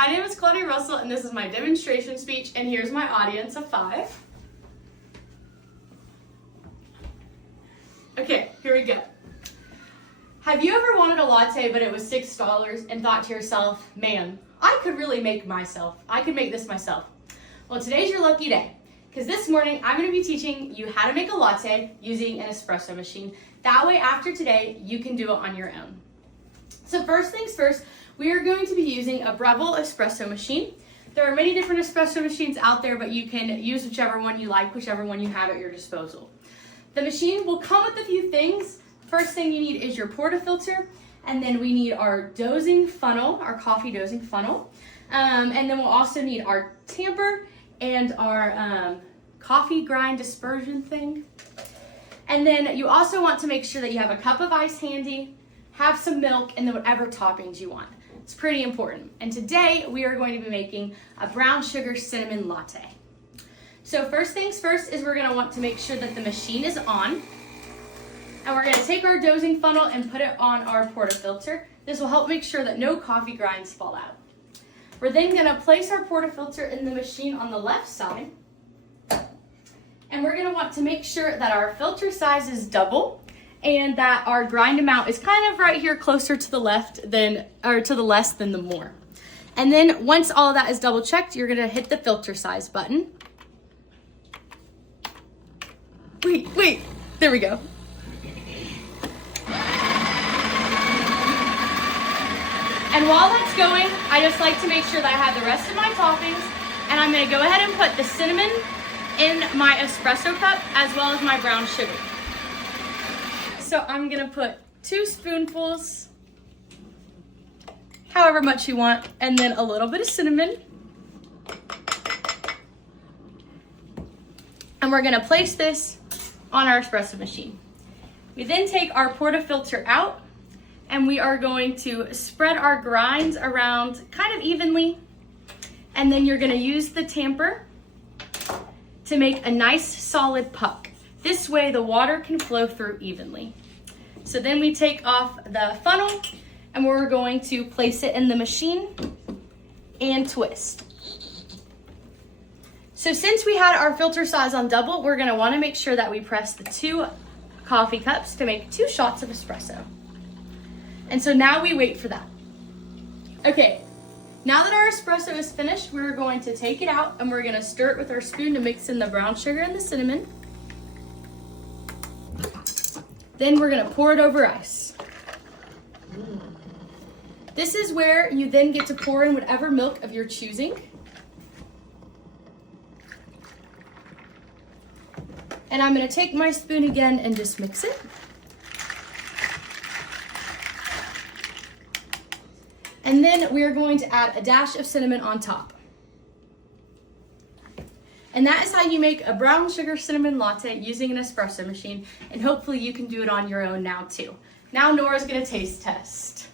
my name is Claudia Russell, and this is my demonstration speech, and here's my audience of 5. Okay, here we go. Have you ever wanted a latte, but it was $6 and thought to yourself, man, I could really make this myself. Well, today's your lucky day, because this morning I'm going to be teaching you how to make a latte using an espresso machine. That way, after today, you can do it on your own. So first things first, we are going to be using a Breville espresso machine. There are many different espresso machines out there, but you can use whichever one you like, whichever one you have at your disposal. The machine will come with a few things. First thing you need is your portafilter, and then we need our dosing funnel, our coffee dosing funnel. And then we'll also need our tamper and our coffee grind dispersion thing. And then you also want to make sure that you have a cup of ice handy, have some milk, and then whatever toppings you want. It's pretty important. And today we are going to be making a brown sugar cinnamon latte. So first things first is we're going to want to make sure that the machine is on. And we're going to take our dosing funnel and put it on our portafilter. This will help make sure that no coffee grinds fall out. We're then going to place our portafilter in the machine on the left side. And we're going to want to make sure that our filter size is double and that our grind amount is kind of right here closer to the left than, or to the less than the more. And then once all of that is double checked, you're going to hit the filter size button. Wait, there we go. And while that's going, I just like to make sure that I have the rest of my toppings, and I'm going to go ahead and put the cinnamon in my espresso cup as well as my brown sugar. So I'm going to put 2 spoonfuls, however much you want, and then a little bit of cinnamon. And we're going to place this on our espresso machine. We then take our portafilter out, and we are going to spread our grinds around kind of evenly, and then you're going to use the tamper to make a nice solid puck. This way the water can flow through evenly. So then we take off the funnel, and we're going to place it in the machine and twist. So since we had our filter size on double, we're going to want to make sure that we press the 2 coffee cups to make 2 shots of espresso. And so now we wait for that. Okay, now that our espresso is finished, we're going to take it out and we're going to stir it with our spoon to mix in the brown sugar and the cinnamon. Then we're going to pour it over ice. This is where you then get to pour in whatever milk of your choosing. And I'm going to take my spoon again and just mix it. And then we're going to add a dash of cinnamon on top. And that is how you make a brown sugar cinnamon latte using an espresso machine. And hopefully you can do it on your own now too. Now Nora's going to taste test.